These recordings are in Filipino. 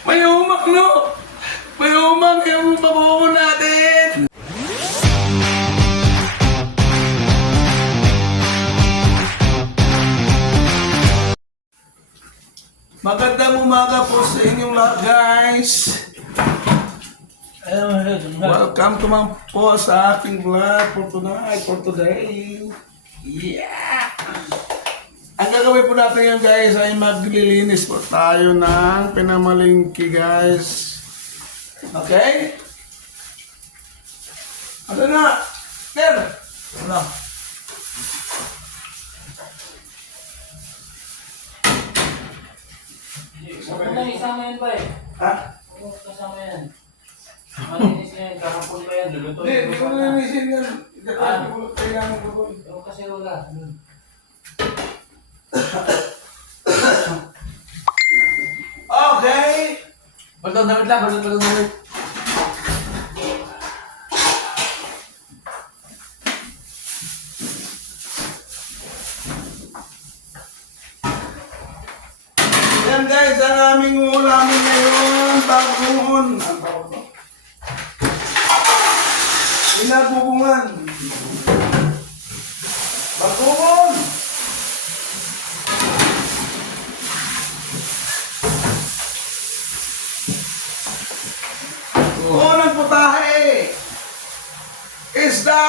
May umang, no? May umang yung pabuo natin! Magandang umaga po sa inyong lahat, guys! Welcome to po sa ating vlog for tonight, for today. Yeah! Ang gagawin po natin ngayon, guys, ay maglilinis po tayo ng pinamalingki, guys. Okay? Ano na? Ter! Ano? Huwag mo na isama yan ba eh? Ha? Huwag mo kasama yan. Malinis na yan, kahapon pa yan, lulutuin Hindi ko ko pa na. nilinisin yan. Kailangan ko po. Huwag kasi wala. Okay! Baltong damit lang, baltong damit. Yan, guys, ang aming ulamin ngayon, bagoong. Ang tawag ba? Binabubungan. Bagoong! Unang putahe! Isda!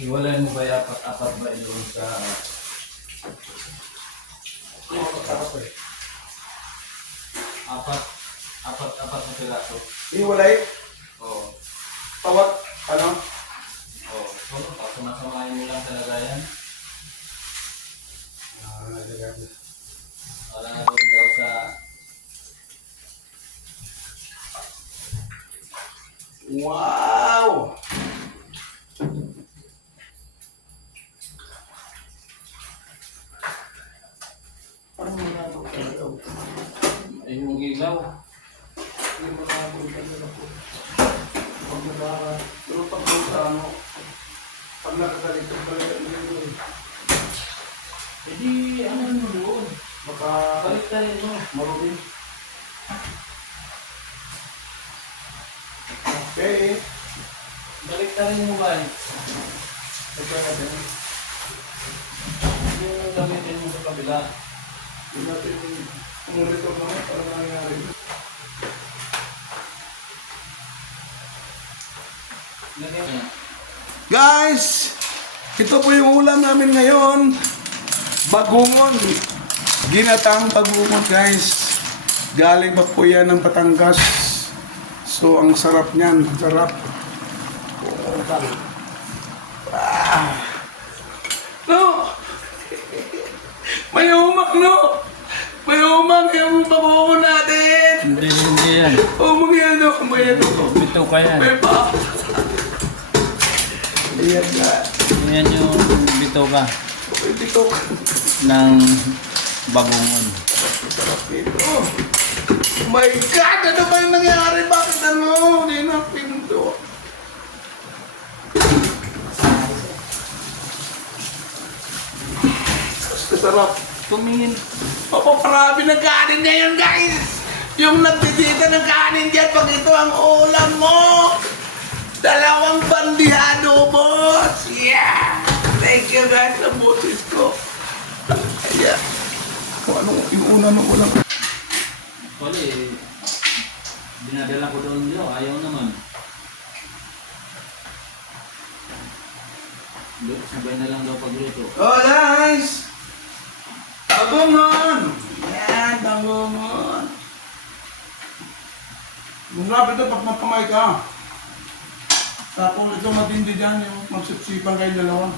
Iwalay mo ba yung apat-apat ba doon sa... Apat na piraso? Iwalay? Oo. Tawag? Ano? Oo. So, sumasamahin mo lang talaga yan. Wala na doon daw sa... Wow! Parang malabo ka daw. Ay, yung ilaw. Hindi malabo ka daw po. Pag nabaka, pero pag ano, pag nakagalit ang balik ang nilin, E di, ano mo doon? baka Balik na rin mo. marumi. Okay. Balik na rin mo ba eh? Ito natin. Yung gamitin mo sa kabila. Hindi natin umulito naman para nangyari. Lagyan mo. Guys! Ito po yung ulam namin ngayon. Bagungon. Ginatang bagungon, guys. Galing pa po yan ng Batangas. So, ang sarap niyan. Ang sarap. Ah. No! May umang, no? May umang yung bagungon natin. Hindi yan. Umang yan, no? May ano to? Bito ka yan. May pa. Ayan nga. Yan yung bito ka May bitok. ng bagungon. Sarap ito. Oh my God! Ano ba yung nangyari? Bakit ano? Hindi na pinto. Basta sarap. Tumingin. Papaparami ng kanin ngayon, guys! Yung nagtitita ng kanin dyan, pag ito ang ulam mo! 2 bandihado, boss! Yeah! Thank you, guys, sa butis ko. Ayan. Kung ano yung una ng ulam. Wala eh. Dinadala ko doon nila. Ayaw naman. Sabay na lang daw pagluto. Oh, guys! Bagungon! Yan, bagungon. Grabe ito pag matamay ka. Tapos ito matindi dyan, yung magsipsipan kayo dalawa.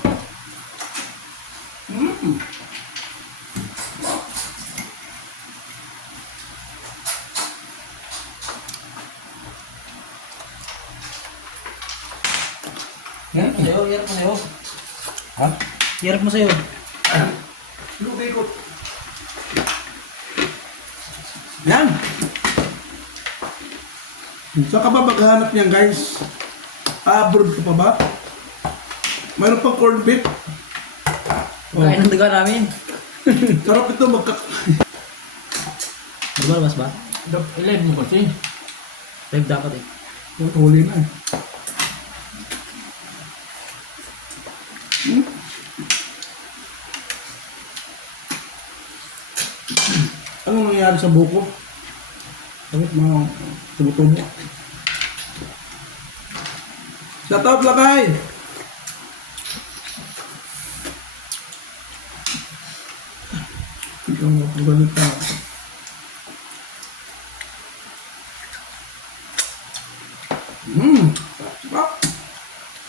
Sa'yo, hirap mo sa'yo. Ha? Hirap mo sa'yo. Lugay ko. Yan. Saan ka ba maghahanap niyan, guys? Abroad ka pa ba? Mayroon pang corned beef. Kain ng daga namin. Sarap ito magka... Magbalawas ba? I-live mo kasi. Live dapat eh. Huli na eh. Anong nangyayari sa buko? Bakit mga tumutubo? Shout out lakay! Ikaw mo pagbalita. Sarap!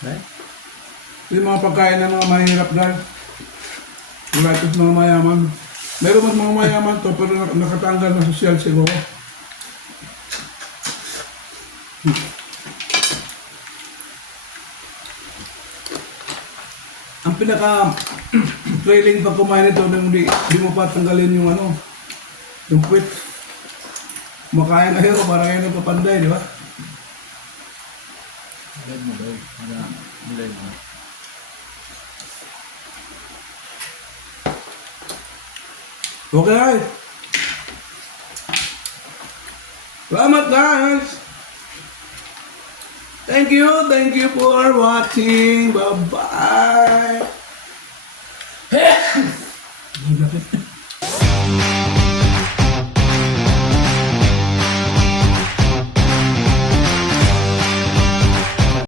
Right? Yung mga pagkain ng mga mahirap guys. Wala ito't mga mayaman. Meron man mga mayaman to pero nakatanggal na social siguro. Ang pinaka trailing pag kumain ito nung di mo pa tanggalin yung ano, yung puwit. Makain kayo para kayo nagpapanday, di ba? I-live mo daw. I-live mo. Okay guys. Salamat guys. Thank you for watching. Bye-bye.